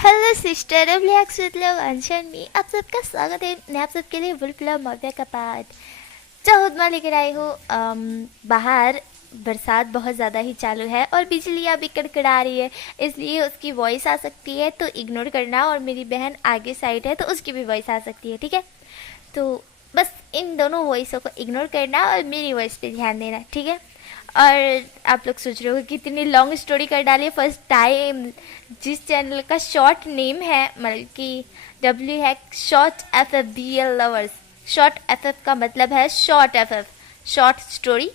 Hello sister relax with love Anshan में आप सबका स्वागत है। मैं आप सबके लिए वुल्फ लव मव्या का पार्ट 14वां लेकर आई हूँ। बाहर बरसात बहुत ज़्यादा ही चालू है और बिजली अभी कड़कड़ा रही है, इसलिए उसकी वॉइस आ सकती है तो इग्नोर करना। और मेरी बहन आगे साइड है तो उसकी भी वॉइस आ सकती है, ठीक है। तो बस इन दोनों वॉइसों को इग्नोर करना और मेरी वॉइस पे ध्यान देना, ठीक है। और आप लोग सोच रहे हो कि इतनी लॉन्ग स्टोरी कर डाली है फर्स्ट टाइम। जिस चैनल का शॉर्ट नेम है मतलब कि डब्ल्यू है short F F B L lovers. Short F F का मतलब है short F F, short story.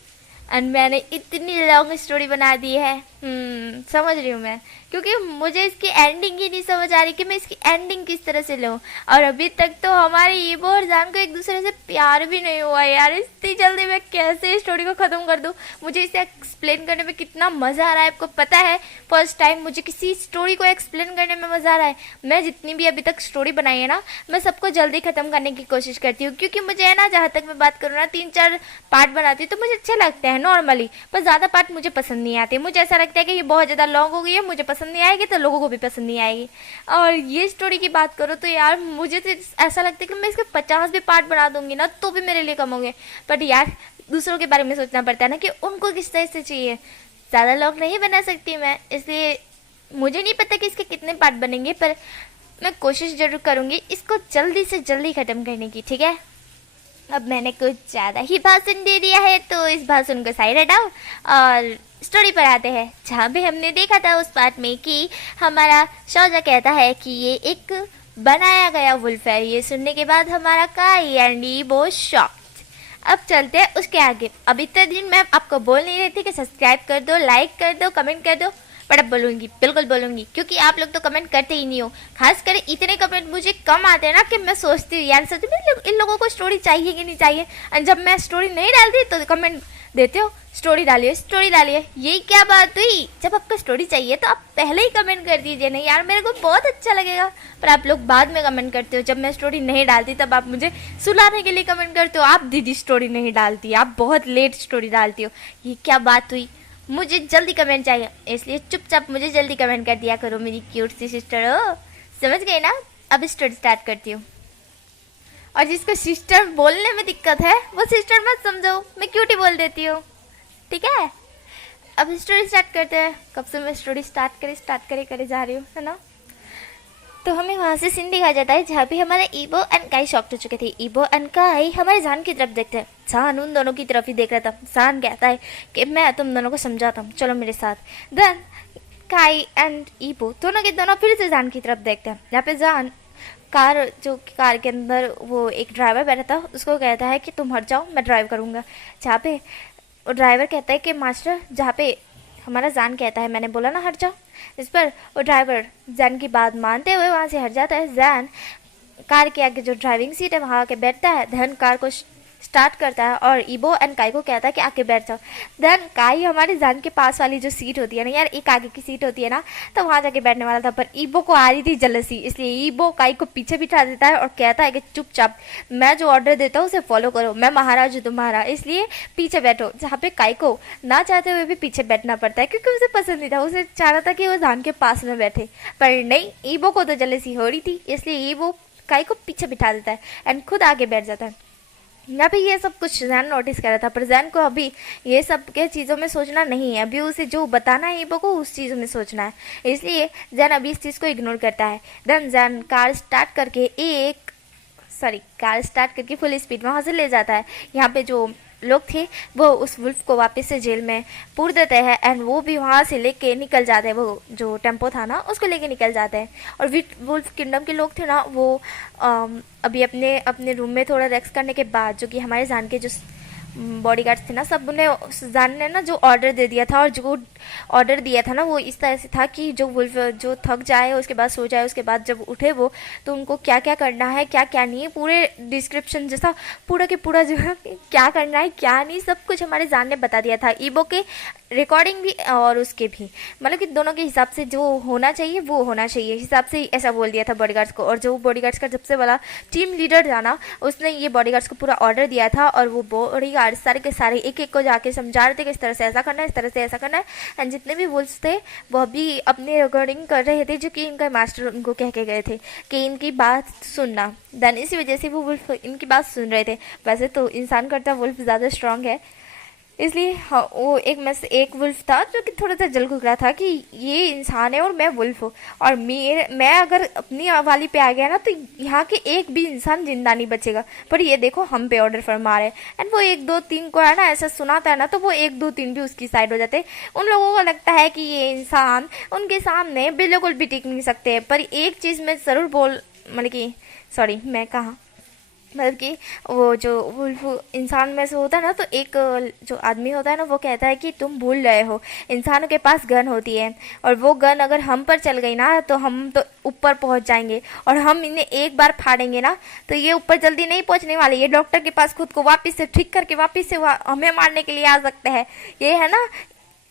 And मैंने इतनी लॉन्ग स्टोरी बना दी है। समझ रही हूँ मैं, क्योंकि मुझे इसकी एंडिंग ही नहीं समझ आ रही कि मैं इसकी एंडिंग किस तरह से लूँ। और अभी तक तो हमारे ईबो और जान को एक दूसरे से प्यार भी नहीं हुआ यार। इतनी जल्दी मैं कैसे स्टोरी को ख़त्म कर दूँ। मुझे इसे एक्सप्लेन करने में कितना मज़ा आ रहा है, आपको पता है। फर्स्ट टाइम मुझे किसी स्टोरी को एक्सप्लेन करने में मज़ा आ रहा है। मैं जितनी भी अभी तक स्टोरी बनाई है ना, मैं सबको जल्दी ख़त्म करने की कोशिश करती हूँ, क्योंकि मुझे है ना, जहाँ तक मैं बात करूँ ना, 3-4 पार्ट बनाती हूँ तो मुझे अच्छे लगते हैं नॉर्मली, पर ज़्यादा पार्ट मुझे पसंद नहीं आते। मुझे ऐसा लगता है कि ये बहुत ज़्यादा लॉन्ग हो गई है, मुझे पसंद नहीं आएगी तो लोगों को भी पसंद नहीं आएगी। और ये स्टोरी की बात करो तो यार मुझे तो ऐसा लगता है कि मैं इसके 50 भी पार्ट बना दूंगी ना तो भी मेरे लिए कम होंगे। बट यार दूसरों के बारे में सोचना पड़ता है ना कि उनको किस तरह से चाहिए। ज़्यादा लॉन्ग नहीं बना सकती मैं, इसलिए मुझे नहीं पता कि इसके कितने पार्ट बनेंगे, पर मैं कोशिश जरूर करूँगी इसको जल्दी से जल्दी ख़त्म करने की, ठीक है। अब मैंने कुछ ज़्यादा ही भाषण दे दिया है तो इस भाषण को साइड हटाओ और स्टोरी पर आते हैं, जहाँ भी हमने देखा था उस पार्ट में कि हमारा शौजा कहता है कि ये एक बनाया गया वुल्फ है। ये सुनने के बाद हमारा काई एंड बहुत शॉक्ड। अब चलते हैं उसके आगे। अब इतने दिन मैं आपको बोल नहीं रही थी कि सब्सक्राइब कर दो, लाइक कर दो, कमेंट कर दो, पर अब बोलूँगी, बिल्कुल बोलूँगी, क्योंकि आप लोग तो कमेंट करते ही नहीं हो। खासकर इतने कमेंट मुझे कम आते हैं ना कि मैं सोचती हूँ यार सच में इन लोगों को स्टोरी चाहिए कि नहीं चाहिए। और जब मैं स्टोरी नहीं डालती तो कमेंट देते हो स्टोरी डालिए, स्टोरी डालिए। यही क्या बात हुई? जब आपको स्टोरी चाहिए तो आप पहले ही कमेंट कर दीजिए। नहीं यार, मेरे को बहुत अच्छा लगेगा। पर आप लोग बाद में कमेंट करते हो, जब मैं स्टोरी नहीं डालती तब आप मुझे सुलाने के लिए कमेंट करते हो, आप दीदी स्टोरी नहीं डालती, आप बहुत लेट स्टोरी डालती हो। ये क्या बात हुई? मुझे जल्दी कमेंट चाहिए, इसलिए चुपचाप मुझे जल्दी कमेंट कर दिया करो मेरी क्यूट सी सिस्टर हो। समझ गए ना? अब स्टोरी स्टार्ट करती हूँ। और जिसको सिस्टर बोलने में दिक्कत है वो सिस्टर मत समझो, मैं क्यूट ही बोल देती हूँ, ठीक है। अब स्टोरी स्टार्ट करते हैं। कब से मैं स्टोरी स्टार्ट करे जा रही हूँ, है ना। तो हमें वहाँ से सीन दिखाया जाता है जहाँ भी हमारे ईबो एंड काई शॉक्ड हो चुके थे। ईबो एंड काई हमारे जान की तरफ देखते हैं। जान उन दोनों की तरफ ही देख रहा था। जान कहता है कि मैं तुम दोनों को समझाता हूँ, चलो मेरे साथ। देन काई एंड ईबो दोनों के दोनों फिर से जान की तरफ देखते हैं। यहाँ पे जान कार के अंदर वो एक ड्राइवर बैठा था, उसको कहता है कि तुम हट जाओ, मैं ड्राइव करूँगा। जहाँ पे वो ड्राइवर कहता है कि मास्टर, जहाँ पे हमारा जान कहता है मैंने बोला ना हट जाओ, इस पर वो ड्राइवर जैन की बात मानते हुए वहाँ से हट जाता है। जैन कार के आगे जो ड्राइविंग सीट है वहाँ आके बैठता है। धन कार को स्टार्ट करता है और ईबो एंड काई को कहता है कि आके बैठ जाओ। देन काई हमारे जान के पास वाली जो सीट होती है ना यार, एक आगे की सीट होती है ना, तो वहाँ जाके बैठने वाला था, पर ईबो को आ रही थी जलसी, इसलिए ईबो काई को पीछे बिठा देता है और कहता है कि चुपचाप मैं जो ऑर्डर देता हूँ उसे फॉलो करो, मैं महाराज हूँ तुम्हारा, इसलिए पीछे बैठो। जहाँ पे काई को ना चाहते हुए भी पीछे बैठना पड़ता है, क्योंकि उसे पसंद नहीं था, उसे चाह रहा था कि वो जान के पास में बैठे, पर नहीं, ईबो को तो जलसी हो रही थी, इसलिए ईबो काई को पीछे बिठा देता है एंड खुद आगे बैठ जाता है। यहाँ पे ये सब कुछ जैन नोटिस कर रहा था, पर जैन को अभी ये सब के चीज़ों में सोचना नहीं है। अभी उसे जो बताना है ईबो को उस चीज़ों में सोचना है, इसलिए जैन अभी इस चीज़ को इग्नोर करता है। देन जैन कार स्टार्ट करके फुल स्पीड वहाँ से ले जाता है। यहाँ पे जो लोग थे वो उस वुल्फ को वापस से जेल में पूर देते हैं एंड वो भी वहाँ से लेके निकल जाते हैं। वो जो टेम्पो था ना उसको लेके निकल जाते हैं। और वुल्फ किंगडम के लोग थे ना वो अभी अपने अपने रूम में थोड़ा रेस्ट करने के बाद, जो कि हमारे जान के जो बॉडीगार्ड्स थे ना, सब उन्हें जान ने ना जो ऑर्डर दे दिया था, और जो ऑर्डर दिया था ना वो इस तरह से था कि जो वुल्फ जो थक जाए उसके बाद सो जाए, उसके बाद जब उठे वो तो उनको क्या क्या करना है क्या क्या नहीं, पूरे डिस्क्रिप्शन जैसा पूरा के पूरा जो है क्या करना है क्या नहीं सब कुछ हमारे जान ने बता दिया था। ईबो के रिकॉर्डिंग भी और उसके भी, मतलब कि दोनों के हिसाब से जो होना चाहिए वो होना चाहिए हिसाब से ऐसा बोल दिया था बॉडीगार्ड्स को। और जो बॉडीगार्ड्स का सबसे बड़ा टीम लीडर था ना, उसने ये बॉडीगार्ड्स को पूरा ऑर्डर दिया था और वो बॉडीगार्ड बॉडीगार्ड सारे के सारे एक एक को जाके समझा रहे थे कि इस तरह से ऐसा करना है, इस तरह से ऐसा करना है। एंड जितने भी वुल्फ्स थे वो भी अपने रिकॉर्डिंग कर रहे थे जो कि इनका मास्टर उनको कह के गए थे कि इनकी बात सुनना। देन इसी वजह से वो वुल्फ इनकी बात सुन रहे थे। वैसे तो इंसान करता वुल्फ ज़्यादा स्ट्रांग है, इसलिए हाँ वो एक में से एक वुल्फ था जो कि थोड़ा सा जल रहा था कि ये इंसान है और मैं वुल्फ हूँ, और मैं अगर अपनी वाली पे आ गया ना तो यहाँ के एक भी इंसान जिंदा नहीं बचेगा। पर ये देखो हम पे ऑर्डर फरमा रहे हैं। एंड वो 1 2 3 को है ना ऐसा सुनाता है ना तो वो 1 2 3 भी उसकी साइड हो जाते हैं। उन लोगों को लगता है कि ये इंसान उनके सामने बिल्कुल भी टिक नहीं सकते। पर एक चीज़ मैं ज़रूर मतलब कि सॉरी मैं कहा मतलब कि वो जो वुल्फ इंसान में से होता है ना तो एक जो आदमी होता है ना वो कहता है कि तुम भूल रहे हो इंसानों के पास गन होती है, और वो गन अगर हम पर चल गई ना तो हम तो ऊपर पहुंच जाएंगे, और हम इन्हें एक बार फाड़ेंगे ना तो ये ऊपर जल्दी नहीं पहुंचने वाले। ये डॉक्टर के पास खुद को वापस से ठीक करके वापस से हमें मारने के लिए आ सकते हैं। ये है ना,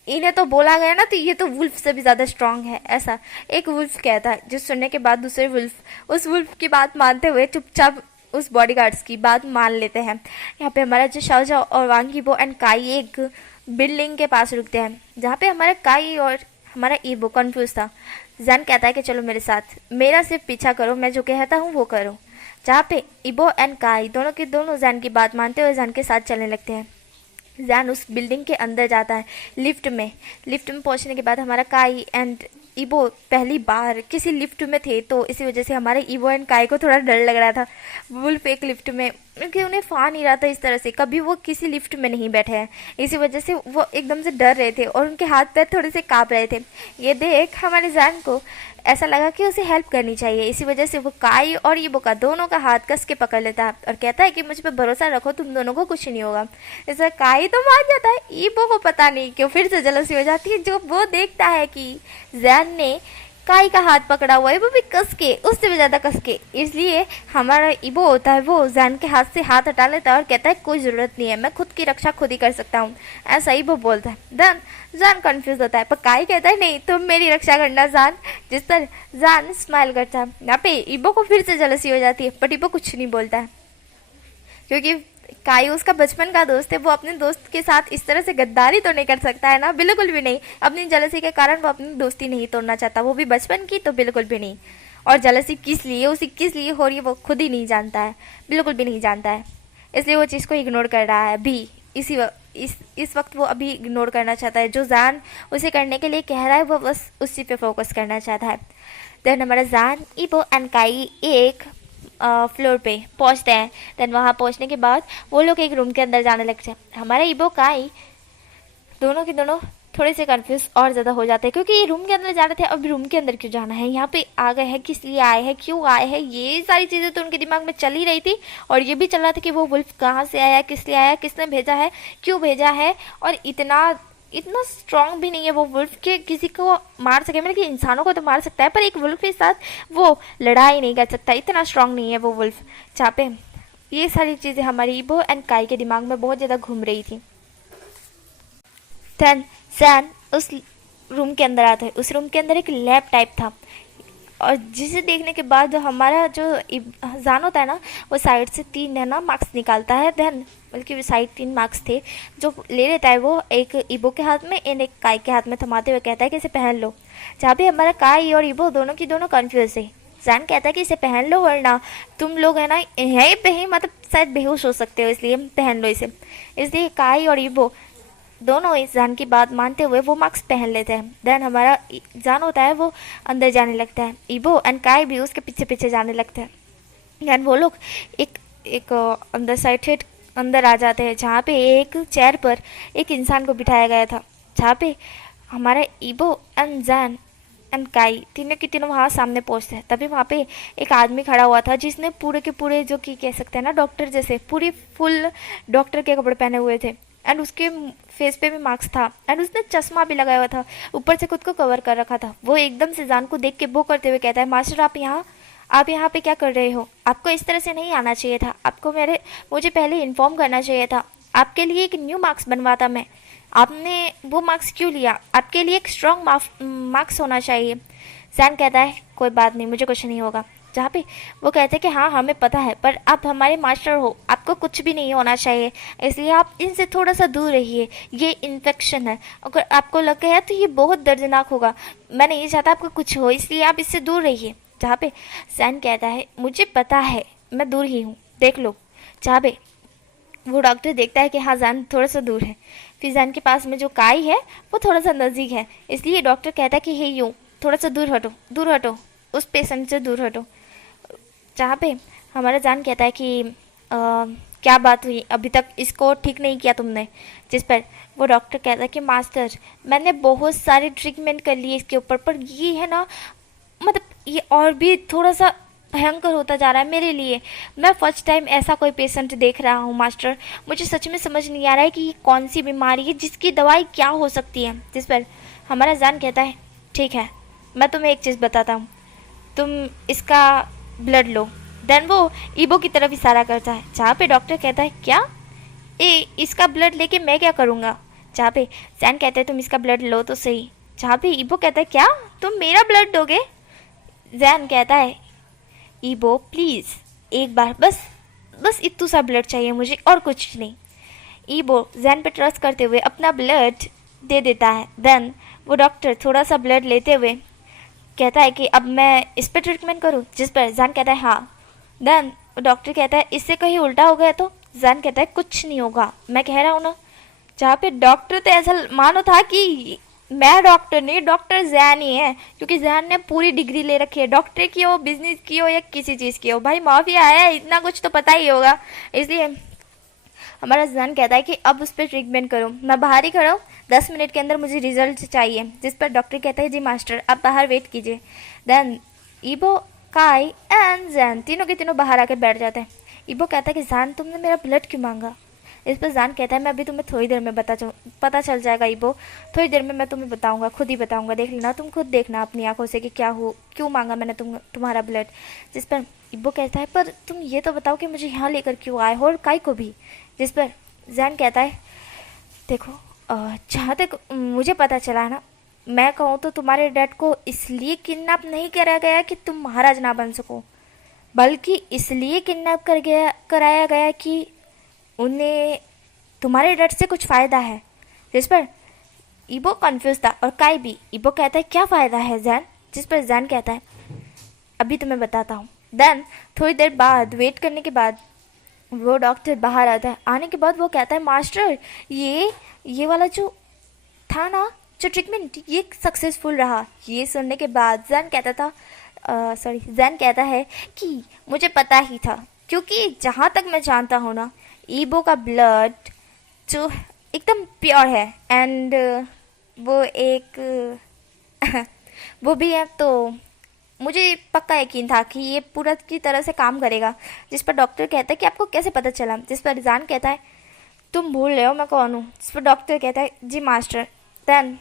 इन्हें तो बोला गया ना तो ये तो वुल्फ से भी ज़्यादा स्ट्रांग है, ऐसा एक वुल्फ कहता है। जिस सुनने के बाद दूसरे वुल्फ उस वुल्फ की बात मानते हुए चुपचाप उस बॉडीगार्ड्स की बात मान लेते हैं। यहाँ पे हमारा जो शाओझाओ और वांग यीबो एंड काई एक बिल्डिंग के पास रुकते हैं जहाँ पे हमारा काई और हमारा ईबो कंफ्यूज था। जैन कहता है कि चलो मेरे साथ, मेरा सिर्फ पीछा करो, मैं जो कहता हूँ वो करो। जहाँ पे ईबो एंड काई दोनों के दोनों जैन की बात मानते हुए जैन के साथ चलने लगते हैं। जैन उस बिल्डिंग के अंदर जाता है लिफ्ट में पहुंचने के बाद हमारा काई एंड ईबो पहली बार किसी लिफ्ट में थे तो इसी वजह से हमारे ईबो एंड काई को थोड़ा डर लग रहा था। वुल्फ एक लिफ्ट में, क्योंकि उन्हें फा नहीं रहा था इस तरह से, कभी वो किसी लिफ्ट में नहीं बैठे हैं, इसी वजह से वो एकदम से डर रहे थे और उनके हाथ पैर थोड़े से काँप रहे थे। ये देख हमारे जैन को ऐसा लगा कि उसे हेल्प करनी चाहिए, इसी वजह से वो काई और ईबो का दोनों का हाथ कस के पकड़ लेता है और कहता है कि मुझ पर भरोसा रखो, तुम दोनों को कुछ नहीं होगा। इससे काई तो मान जाता है, ईबो को पता नहीं क्यों फिर से जलसी हो जाती है जो वो देखता है कि जैन ने काई का हाथ पकड़ा हुआ है, वो भी कस के, उससे भी ज़्यादा कस के। इसलिए हमारा ईबो होता है वो जैन के हाथ से हाथ हटा लेता है और कहता है कोई ज़रूरत नहीं है, मैं खुद की रक्षा खुद ही कर सकता हूँ, ऐसा ईबो बोलता है। देन जैन कंफ्यूज होता है पर काई कहता है नहीं तुम मेरी रक्षा करना जैन, जिस पर जैन स्माइल करता है। यहाँ पे ईबो को फिर से जलसी हो जाती है पर ईबो कुछ नहीं बोलता है क्योंकि काई उसका बचपन का दोस्त है, वो अपने दोस्त के साथ इस तरह से गद्दारी तो नहीं कर सकता है ना, बिल्कुल भी नहीं। अपनी जलसी के कारण वो अपनी दोस्ती नहीं तोड़ना चाहता, वो भी बचपन की तो बिल्कुल भी नहीं। और जलसी किस लिए उसे किस लिए हो रही है वो खुद ही नहीं जानता है, बिल्कुल भी नहीं जानता है, इसलिए वो चीज़ को इग्नोर कर रहा है अभी। इस वक्त वो अभी इग्नोर करना चाहता है, जो जैन उसे करने के लिए कह रहा है वो बस उसी पे फोकस करना चाहता है। देन हमारा जैन ईबो एंड काई एक फ्लोर पे पहुंचते हैं। देन वहाँ पहुंचने के बाद वो लोग एक रूम के अंदर जाने लगते हैं। हमारा ईबो काई दोनों के दोनों थोड़े से कंफ्यूज और ज़्यादा हो जाते हैं क्योंकि ये रूम के अंदर जा रहे थे, अब रूम के अंदर क्यों जाना है, यहाँ पे आ गए हैं किस लिए आए हैं, क्यों आए हैं, ये सारी चीज़ें तो उनके दिमाग में चल ही रही थी। और ये भी चल रहा था कि वो वुल्फ कहाँ से आया, किस लिए आया, किसने भेजा है, क्यों भेजा है, और इतना स्ट्रांग भी नहीं है वो वुल्फ के किसी को मार सके, मतलब कि इंसानों को तो मार सकता है पर एक वुल्फ के साथ वो लड़ाई नहीं कर सकता, इतना स्ट्रांग नहीं है वो वुल्फ। चापे ये सारी चीज़ें हमारी ईबो एंड काई के दिमाग में बहुत ज़्यादा घूम रही थी। देन जैन उस रूम के अंदर आता है। उस रूम के अंदर एक लैब टाइप था और जिसे देखने के बाद हमारा जो जान होता है ना वो साइड से 3 है ना मार्क्स निकालता है। देन बल्कि साइड 3 मार्क्स थे जो ले लेता है वो एक ईबो के हाथ में एंड एक काई के हाथ में थमाते हुए कहता है कि इसे पहन लो। जहाँ पे हमारा काई और ईबो दोनों की दोनों कन्फ्यूज है। जैन कहता है कि इसे पहन लो वरना तुम लोग है ना यहीं पे ही मतलब शायद बेहोश हो सकते हो, इसलिए पहन लो इसे। इसलिए काई और ईबो दोनों इस जान की बात मानते हुए वो मास्क पहन लेते हैं। देन हमारा जान होता है वो अंदर जाने लगता है, ईबो एंड काई भी उसके पीछे पीछे जाने लगते हैं। देन वो लोग एक अंदर साइड अंदर आ जाते हैं जहाँ पे एक चेयर पर एक इंसान को बिठाया गया था, जहाँ पे हमारा ईबो एंड जान एंड काई तीनों की तीनों वहाँ सामने पहुँचते हैं। तभी वहाँ पे एक आदमी खड़ा हुआ था जिसने पूरे के पूरे जो कि कह सकते हैं ना डॉक्टर जैसे पूरी फुल डॉक्टर के कपड़े पहने हुए थे एंड उसके फेस पे भी मास्क था एंड उसने चश्मा भी लगाया हुआ था, ऊपर से खुद को कवर कर रखा था। वो एकदम से जान को देख के वो करते हुए कहता है, मास्टर आप यहाँ पे क्या कर रहे हो, आपको इस तरह से नहीं आना चाहिए था, आपको मुझे पहले इन्फॉर्म करना चाहिए था, आपके लिए एक न्यू मार्क्स बनवाता मैं, आपने वो मार्क्स क्यों लिया, आपके लिए एक स्ट्रॉन्ग मार्क्स होना चाहिए। जैन कहता है कोई बात नहीं, मुझे कुछ नहीं होगा। जहाँ पे वो कहते हैं कि हाँ हमें पता है, पर आप हमारे मास्टर हो, आपको कुछ भी नहीं होना चाहिए, इसलिए आप इनसे थोड़ा सा दूर रहिए, ये इन्फेक्शन है, अगर आपको लग गया तो ये बहुत दर्दनाक होगा, मैं नहीं चाहता आपको कुछ हो, इसलिए आप इससे दूर रहिए। जहाँ पे जैन कहता है मुझे पता है, मैं दूर ही हूँ, देख लो। जहाँ पे वो डॉक्टर देखता है कि हाँ जैन थोड़ा सा दूर है, फिर जैन के पास में जो काई है वो थोड़ा सा नज़दीक है, इसलिए डॉक्टर कहता है कि हे यूँ थोड़ा सा दूर हटो, दूर हटो, उस पेशेंट से दूर हटो। जहाँ पे हमारा जान कहता है कि क्या बात हुई, अभी तक इसको ठीक नहीं किया तुमने। जिस पर वो डॉक्टर कहता है कि मास्टर मैंने बहुत सारी ट्रीटमेंट कर ली इसके ऊपर, पर ये है ना, मतलब ये और भी थोड़ा सा भयंकर होता जा रहा है मेरे लिए। मैं फर्स्ट टाइम ऐसा कोई पेशेंट देख रहा हूँ मास्टर, मुझे सच में समझ नहीं आ रहा है कि ये कौन सी बीमारी है, जिसकी दवाई क्या हो सकती है। जिस पर हमारा जान कहता है ठीक है, मैं तुम्हें एक चीज़ बताता हूँ, तुम इसका ब्लड लो। देन वो ईबो की तरफ इशारा करता है, जहाँ पे डॉक्टर कहता है क्या, इसका ब्लड लेके मैं क्या करूँगा। जहाँ पे सैन कहते हैं तुम इसका ब्लड लो तो सही। जहाँ पे ईबो कहता है क्या तुम मेरा ब्लड दोगे। जैन कहता है ईबो प्लीज़ एक बार, बस बस इतू सा ब्लड चाहिए मुझे और कुछ नहीं। ईबो जैन पे ट्रस्ट करते हुए अपना ब्लड दे देता है। देन वो डॉक्टर थोड़ा सा ब्लड लेते हुए कहता है कि अब मैं इस पर ट्रीटमेंट करूं। जिस पर जैन कहता है हाँ। देन डॉक्टर कहता है इससे कहीं उल्टा हो गया तो। जैन कहता है कुछ नहीं होगा, मैं कह रहा हूँ ना। जहाँ पे डॉक्टर तो ऐसा मानो था कि मैं डॉक्टर नहीं, डॉक्टर जैन ही है, क्योंकि जैन ने पूरी डिग्री ले रखी है, डॉक्टर की हो, बिजनेस की हो या किसी चीज़ की हो, भाई माफिया है, इतना कुछ तो पता ही होगा। इसलिए हमारा जैन कहता है कि अब उस पर ट्रीटमेंट करो, मैं बाहर ही खड़ा हूँ, 10 मिनट के अंदर मुझे रिजल्ट चाहिए। जिस पर डॉक्टर कहता है जी मास्टर आप बाहर वेट कीजिए। देन ईबो, काई एंड जैन तीनों के तीनों बाहर आके बैठ जाते हैं। ईबो कहता है कि जैन तुमने मेरा ब्लड क्यों मांगा। इस पर जैन कहता है मैं अभी तुम्हें थोड़ी देर में पता चल जाएगा ईबो, थोड़ी देर में मैं तुम्हें बताऊंगा, खुद ही बताऊंगा, देख लेना, तुम खुद देखना अपनी आंखों से कि क्या हो, क्यों मांगा मैंने तुम्हारा ब्लड। जिस पर ईबो कहता है पर तुम ये तो बताओ कि मुझे यहाँ लेकर क्यों आए हो और काई को भी। जिस पर जैन कहता है देखो जहाँ तक मुझे पता चला है ना, मैं कहूँ तो तुम्हारे डैड को इसलिए किडनैप नहीं करा गया कि तुम महाराज ना बन सको, बल्कि इसलिए किडनैप कराया गया कि उन्हें तुम्हारे डैड से कुछ फ़ायदा है। जिस पर ईबो कंफ्यूज था और काई भी। ईबो कहता है क्या फ़ायदा है जैन। जिस पर जैन कहता है अभी तुम्हें बताता हूँ। देन थोड़ी देर बाद वेट करने के बाद वो डॉक्टर बाहर आता है। आने के बाद वो कहता है मास्टर ये वाला जो था ना, जो ट्रीटमेंट, ये सक्सेसफुल रहा। ये सुनने के बाद जैन कहता था जैन कहता है कि मुझे पता ही था, क्योंकि जहाँ तक मैं जानता हूँ ना, ईबो का ब्लड जो एकदम प्योर है एंड वो एक वो भी है, तो मुझे पक्का यकीन था कि ये पूरा की तरह से काम करेगा। जिस पर डॉक्टर कहता है कि आपको कैसे पता चला। जिस पर जान कहता है तुम भूल रहे हो मैं कौन हूँ। जिस पर डॉक्टर कहता है जी मास्टर। देन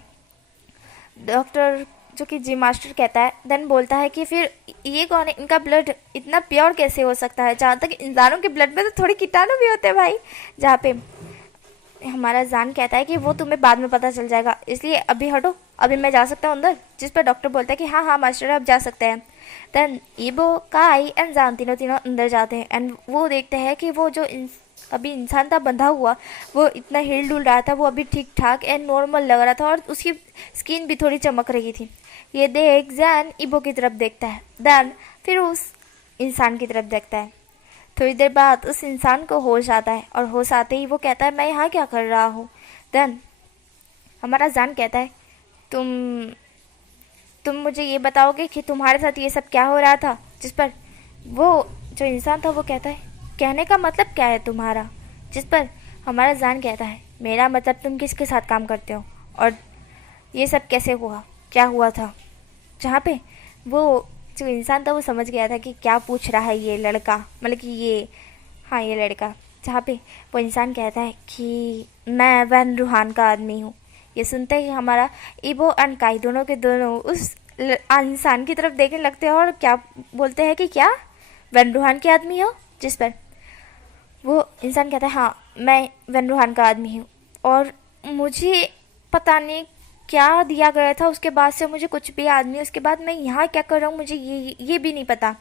डॉक्टर जो कि जी मास्टर कहता है, देन बोलता है कि फिर ये कौन है, इनका ब्लड इतना प्योर कैसे हो सकता है, जहाँ तक इंसानों के ब्लड में तो थोड़े कीटाणु भी होते हैं भाई। जहाँ पे हमारा जान कहता है कि वो तुम्हें बाद में पता चल जाएगा, इसलिए अभी हटो, अभी मैं जा सकता हूँ अंदर। जिस पर डॉक्टर बोलता है कि हाँ हाँ मास्टर आप जा सकते हैं। देन ईबो, काई एंड जान तीनों अंदर जाते हैं एंड वो देखते हैं कि वो जो अभी इंसान था बंधा हुआ, वो इतना हिल डुल रहा था, वो अभी ठीक ठाक एंड नॉर्मल लग रहा था और उसकी स्किन भी थोड़ी चमक रही थी। ये देख जैन ईबो की तरफ देखता है, देन फिर उस इंसान की तरफ देखता है। थोड़ी देर बाद उस इंसान को होश आता है और होश आते ही वो कहता है मैं यहाँ क्या कर रहा हूँ। देन हमारा जान कहता है तुम मुझे ये बताओगे कि तुम्हारे साथ ये सब क्या हो रहा था। जिस पर वो जो इंसान था वो कहता है कहने का मतलब क्या है तुम्हारा। जिस पर हमारा जान कहता है मेरा मतलब तुम किसके साथ काम करते हो और ये सब कैसे हुआ, क्या हुआ था। जहाँ पे वो जो इंसान था वो समझ गया था कि क्या पूछ रहा है ये लड़का, मतलब कि ये लड़का। जहाँ पे वो इंसान कहता है कि मैं वैन रूहान का आदमी हूँ। ये सुनते ही हमारा ईबो एंड काई दोनों के दोनों उस इंसान की तरफ देखने लगते हैं और क्या बोलते हैं कि क्या वैन रूहान के आदमी हो। जिस पर वो इंसान कहता है हाँ मैं वैन रूहान का आदमी हूँ और मुझे पता नहीं क्या दिया गया था, उसके बाद से मुझे कुछ भी याद नहीं, उसके बाद मैं यहाँ क्या कर रहा हूँ मुझे ये भी नहीं पता।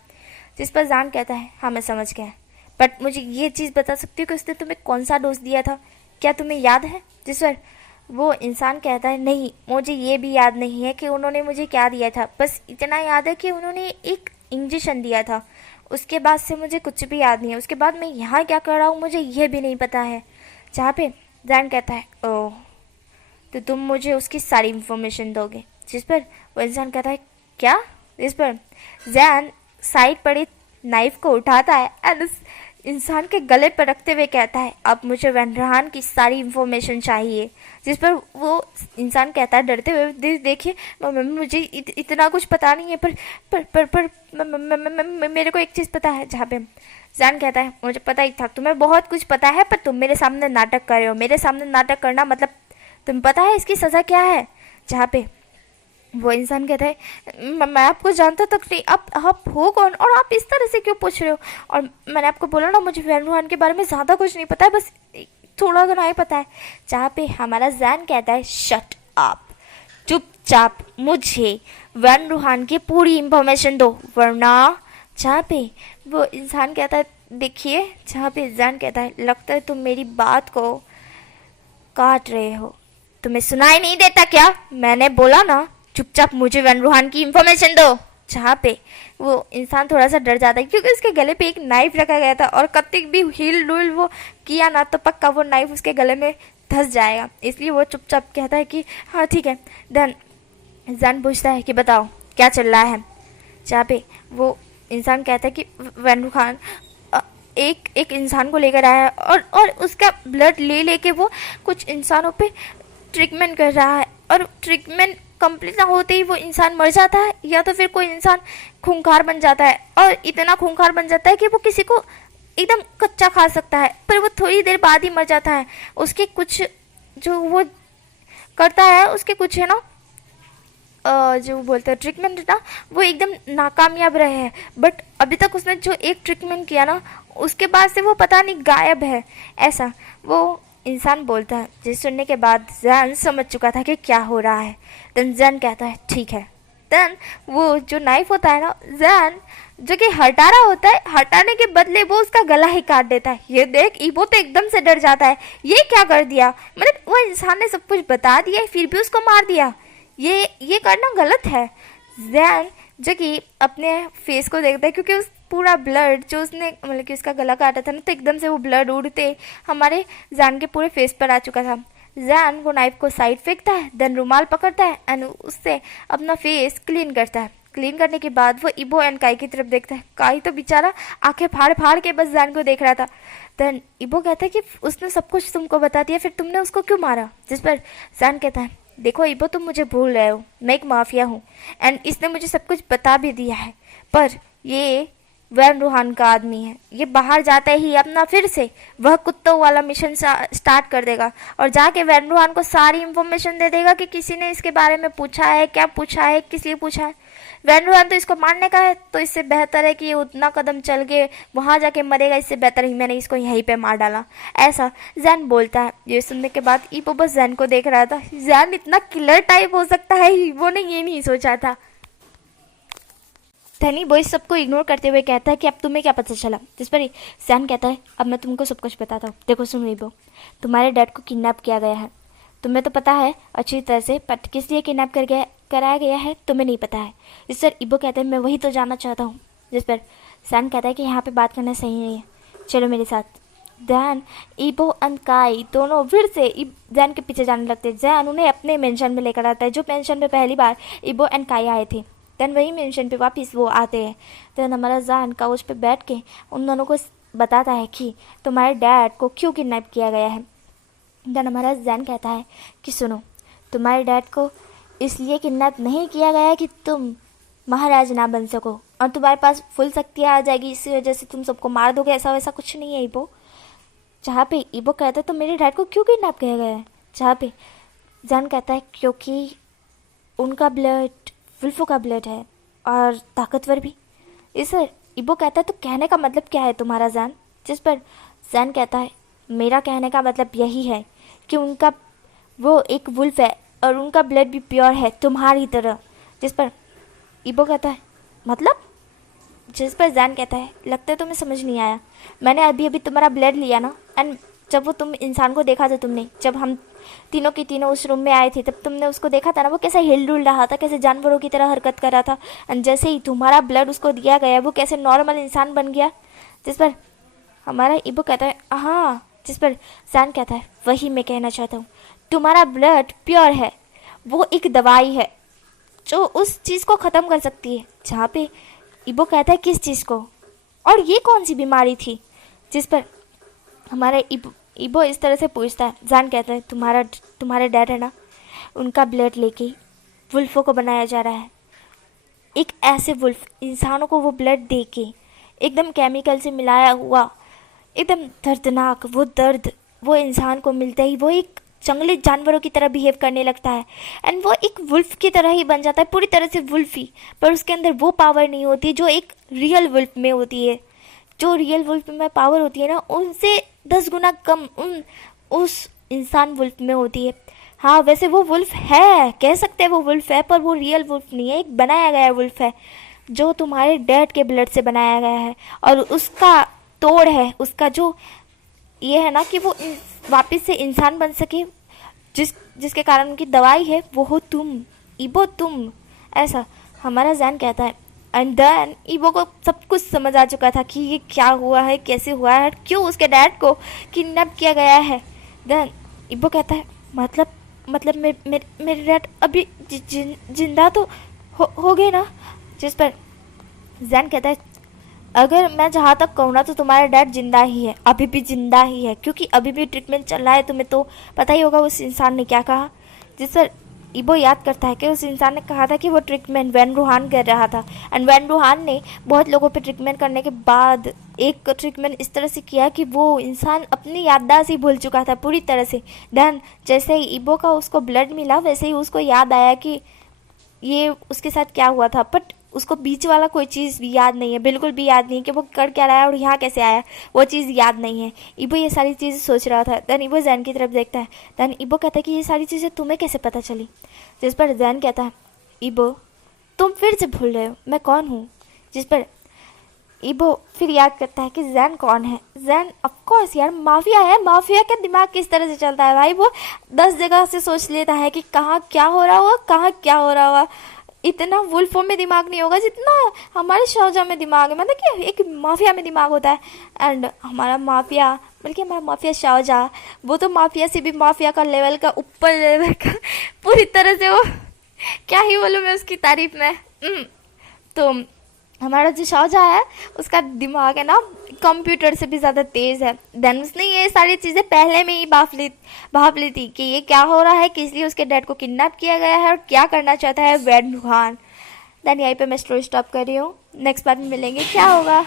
जिस पर जान कहता है हाँ मैं समझ गया, बट मुझे ये चीज़ बता सकती हो कि उसने तुम्हें कौन सा डोज दिया था, क्या तुम्हें याद है? जिस पर वो इंसान कहता है नहीं, मुझे ये भी याद नहीं है कि उन्होंने मुझे क्या दिया था, बस इतना याद है कि उन्होंने एक इंजेक्शन दिया था, उसके बाद से मुझे कुछ भी याद नहीं है, उसके बाद मैं यहाँ क्या कर रहा हूँ मुझे ये भी नहीं पता है। जहाँ पे जैन कहता है ओह, तो तुम मुझे उसकी सारी इन्फॉर्मेशन दोगे? जिस पर वो इंसान कहता है क्या? जिस पर जैन साइड पड़ी नाइफ को उठाता है एंड उस इंसान के गले पर रखते हुए कहता है अब मुझे वनरहान की सारी इन्फॉर्मेशन चाहिए। जिस पर वो इंसान कहता है डरते हुए देखिए मुझे इतना कुछ पता नहीं है, पर मेरे को एक चीज़ पता है। जहाँ पे जैन कहता है मुझे पता ही था, तुम्हें बहुत कुछ पता है, पर तुम मेरे सामने नाटक कर रहे हो। मेरे सामने नाटक करना मतलब तुम्हें पता है इसकी सज़ा क्या है? जहाँ पे वो इंसान कहता है मैं आपको जानता तक नहीं, आप हो कौन और आप इस तरह से क्यों पूछ रहे हो? और मैंने आपको बोला ना मुझे वैन रूहान के बारे में ज़्यादा कुछ नहीं पता है, बस थोड़ा घना ही पता है। जहाँ पे हमारा जैन कहता है शट अप, चुपचाप मुझे वैन रूहान की पूरी इंफॉर्मेशन दो वरना। जहाँ पे वो इंसान कहता है देखिए, जहाँ पे जैन कहता है लगता है तुम मेरी बात को काट रहे हो, तुम्हें सुनाई नहीं देता क्या? मैंने बोला ना चुपचाप मुझे वैन रूहान की इंफॉर्मेशन दो। जहाँ पे वो इंसान थोड़ा सा डर जाता है क्योंकि उसके गले पे एक नाइफ रखा गया था और कत्ती भी हिल डुल वो किया ना तो पक्का वो नाइफ उसके गले में धंस जाएगा, इसलिए वो चुपचाप कहता है कि हाँ ठीक है। देन इंसान पूछता है कि बताओ क्या चल रहा है? जहाँ पे वो इंसान कहता है कि वैन रूहान एक इंसान को लेकर आया है और उसका ब्लड ले लेके वो कुछ इंसानों पे ट्रीटमेंट कर रहा है और ट्रीटमेंट कंप्लीट ना होते ही वो इंसान मर जाता है या तो फिर कोई इंसान खूंखार बन जाता है और इतना खूंखार बन जाता है कि वो किसी को एकदम कच्चा खा सकता है, पर वो थोड़ी देर बाद ही मर जाता है। उसके कुछ जो वो करता है उसके कुछ है ना जो बोलते हैं ट्रीटमेंट ना वो एकदम नाकामयाब रहे हैं, बट अभी तक उसने जो एक ट्रीटमेंट किया ना उसके बाद से वो पता नहीं गायब है, ऐसा वो इंसान बोलता है। जिस सुनने के बाद जैन समझ चुका था कि क्या हो रहा है। देन जैन कहता है ठीक है। देन वो जो नाइफ होता है ना जैन जो कि हटा रहा होता है, हटाने के बदले वो उसका गला ही काट देता है। ये देख ईबो तो एकदम से डर जाता है, ये क्या कर दिया, मतलब वो इंसान ने सब कुछ बता दिया फिर भी उसको मार दिया, ये करना गलत है। जैन जो कि अपने फेस को देखता है क्योंकि उस पूरा ब्लड जो उसने मतलब कि उसका गला काटा था ना तो एकदम से वो ब्लड उड़ते हमारे जैन के पूरे फेस पर आ चुका था। जैन वो नाइफ को साइड फेंकता है, देन रुमाल पकड़ता है एंड उससे अपना फेस क्लीन करता है। क्लीन करने के बाद वो इबो एंड काई की तरफ देखता है। काई तो बेचारा आंखें फाड़ फाड़ के बस जैन को देख रहा था। देन इबो कहता है कि उसने सब कुछ तुमको बता दिया फिर तुमने उसको क्यों मारा? जिस पर जैन कहता है देखो इबो तुम मुझे भूल रहे हो, मैं एक माफिया हूँ एंड इसने मुझे सब कुछ बता भी दिया है, पर ये वैन रूहान का आदमी है, ये बाहर जाते ही अपना फिर से वह कुत्तों वाला मिशन स्टार्ट कर देगा और जाके वैन रूहान को सारी इन्फॉर्मेशन दे देगा कि किसी ने इसके बारे में पूछा है, क्या पूछा है, किस लिए पूछा है। वैन रूहान तो इसको मारने का है, तो इससे बेहतर है कि ये उतना कदम चल के वहाँ जाके मरेगा, इससे बेहतर ही मैंने इसको यहीं पे मार डाला, ऐसा जैन बोलता है। ये सुनने के बाद ईपो बस जैन को देख रहा था। जैन इतना किलर टाइप हो सकता है वो ने ये नहीं सोचा था। धनी बॉय सबको इग्नोर करते हुए कहता है कि अब तुम्हें क्या पता चला? जिस पर जैन कहता है अब मैं तुमको सब कुछ बताता हूँ। देखो सुनो ईबो, तुम्हारे डैड को किडनैप किया गया है, तुम्हें तो पता है अच्छी तरह से, पर किस लिए किडनैप कराया गया है तुम्हें नहीं पता है। जिस पर ईबो कहता है मैं वही तो जानना चाहता हूँ। जिस पर जैन कहता है कि यहाँ पे बात करना सही नहीं है, चलो मेरे साथ। जैन ईबो एंड काई दोनों फिर से जैन के पीछे जाने लगते हैं। जैन उन्हें अपने मेंशन में लेकर आता है जो मेंशन में पहली बार ईबो एंड काई आए थे। देन वही मेंशन पे वापस वो आते हैं। देन हमारा जैन काउच पे बैठ के उन दोनों को बताता है कि तुम्हारे डैड को क्यों किडनैप किया गया है। देन हमारा जैन कहता है कि सुनो, तुम्हारे डैड को इसलिए किडनैप नहीं किया गया कि तुम महाराज ना बन सको और तुम्हारे पास फुल शक्तियाँ आ जाएगी इसी वजह से तुम सबको मार दोगे, ऐसा वैसा कुछ नहीं है ईबो। जहाँ पे ईबो कहता है तो मेरे डैड को क्यों किडनैप किया गया है? जहाँ पे जैन कहता है क्योंकि उनका ब्लड वुल्फो का ब्लड है और ताकतवर भी। इस ईबो कहता है तो कहने का मतलब क्या है तुम्हारा जैन? जिस पर जैन कहता है मेरा कहने का मतलब यही है कि उनका वो एक वुल्फ है और उनका ब्लड भी प्योर है तुम्हारी तरह। जिस पर ईबो कहता है मतलब? जिस पर जैन कहता है लगता है तुम्हें समझ नहीं आया, मैंने अभी अभी तुम्हारा ब्लड लिया ना, एंड जब वो तुम इंसान को देखा था तुमने, जब हम तीनों की तीनों उस रूम में आए थे तब तुमने उसको देखा था ना, वो कैसे हिल डुल रहा था, कैसे जानवरों की तरह हरकत कर रहा था, एंड जैसे ही तुम्हारा ब्लड उसको दिया गया वो कैसे नॉर्मल इंसान बन गया। जिस पर हमारा ईबो कहता है हाँ, जिस पर जैन कहता है वही मैं कहना चाहता हूँ, तुम्हारा ब्लड प्योर है, वो एक दवाई है जो उस चीज़ को ख़त्म कर सकती है। जहाँ पे ईबो कहता है किस चीज़ को, और ये कौन सी बीमारी थी। जिस पर हमारा ईबो इस तरह से पूछता है, जैन कहता है तुम्हारे डैड है ना, उनका ब्लड लेके वुल्फों को बनाया जा रहा है। एक ऐसे वुल्फ इंसानों को वो ब्लड दे के एकदम केमिकल से मिलाया हुआ, एकदम दर्दनाक, वो दर्द वो इंसान को मिलते ही वो एक जंगली जानवरों की तरह बिहेव करने लगता है, एंड वो एक वुल्फ की तरह ही बन जाता है, पूरी तरह से वुल्फ ही, पर उसके अंदर वो पावर नहीं होती जो एक रियल वुल्फ में होती है। जो रियल वुल्फ में पावर होती है ना, उनसे 10 गुना कम उस इंसान वुल्फ में होती है। हाँ वैसे वो वुल्फ है, कह सकते हैं वो वुल्फ है, पर वो रियल वुल्फ नहीं है, एक बनाया गया वुल्फ है जो तुम्हारे डैड के ब्लड से बनाया गया है। और उसका तोड़ है, उसका जो ये है ना कि वो वापस से इंसान बन सके, जिसके कारण उनकी दवाई है वो हो तुम ईबो, तुम। ऐसा हमारा जैन कहता है। एंड देन ईबो को सब कुछ समझ आ चुका था कि ये क्या हुआ है, कैसे हुआ है, क्यों उसके डैड को किडनैप किया गया है। देन ईबो कहता है मतलब मेरे डैड अभी जिंदा तो हो गए ना। जिस पर जैन कहता है अगर मैं जहाँ तक कहूँ ना तो तुम्हारा डैड जिंदा ही है, अभी भी जिंदा ही है, क्योंकि अभी भी ट्रीटमेंट चल रहा है, तुम्हें तो पता ही होगा उस इंसान ने क्या कहा। जिस पर ईबो याद करता है कि उस इंसान ने कहा था कि वो ट्रीटमेंट वैन रूहान कर रहा था, एंड वैन रूहान ने बहुत लोगों पे ट्रीटमेंट करने के बाद एक ट्रीटमेंट इस तरह से किया कि वो इंसान अपनी याददाश्त ही भूल चुका था पूरी तरह से। देन जैसे ही ईबो का उसको ब्लड मिला वैसे ही उसको याद आया कि ये उसके साथ क्या हुआ था, बट उसको बीच वाला कोई चीज़ भी याद नहीं है, बिल्कुल भी याद नहीं है कि वो कर क्या रहा है और यहाँ कैसे आया, वो चीज़ याद नहीं है। ईबो ये सारी चीज़ें सोच रहा था। देन ईबो जैन की तरफ देखता है। देन ईबो कहता है कि ये सारी चीज़ें तुम्हें कैसे पता चली। जिस पर जैन कहता है ईबो तुम फिर से भूल रहे हो मैं कौन हूँ। जिस पर ईबो फिर याद करता है कि जैन कौन है। जैन ऑफकोर्स यार माफिया है। माफिया का दिमाग किस तरह से चलता है भाई, वो 10 जगह से सोच लेता है कि कहाँ क्या हो रहा हुआ, कहाँ क्या हो रहा हुआ। इतना वुल्फों में दिमाग नहीं होगा जितना हमारे शाहजहाँ में दिमाग है, मतलब कि एक माफिया में दिमाग होता है। एंड हमारा माफिया, बल्कि हमारा माफिया शाहजहाँ, वो तो माफिया से भी माफिया का लेवल का ऊपर लेवल का पूरी तरह से, वो क्या ही बोलूँ मैं उसकी तारीफ में। तो हमारा जो शाहजहाँ है उसका दिमाग है ना कंप्यूटर से भी ज़्यादा तेज़ है। देन उसने ये सारी चीज़ें पहले में ही भाप ली थी कि ये क्या हो रहा है, किस लिए उसके डैड को किडनैप किया गया है और क्या करना चाहता है वैन रूहान। देन यहीं पे मैं स्टोरी स्टॉप कर रही हूँ। नेक्स्ट बार में मिलेंगे, क्या होगा।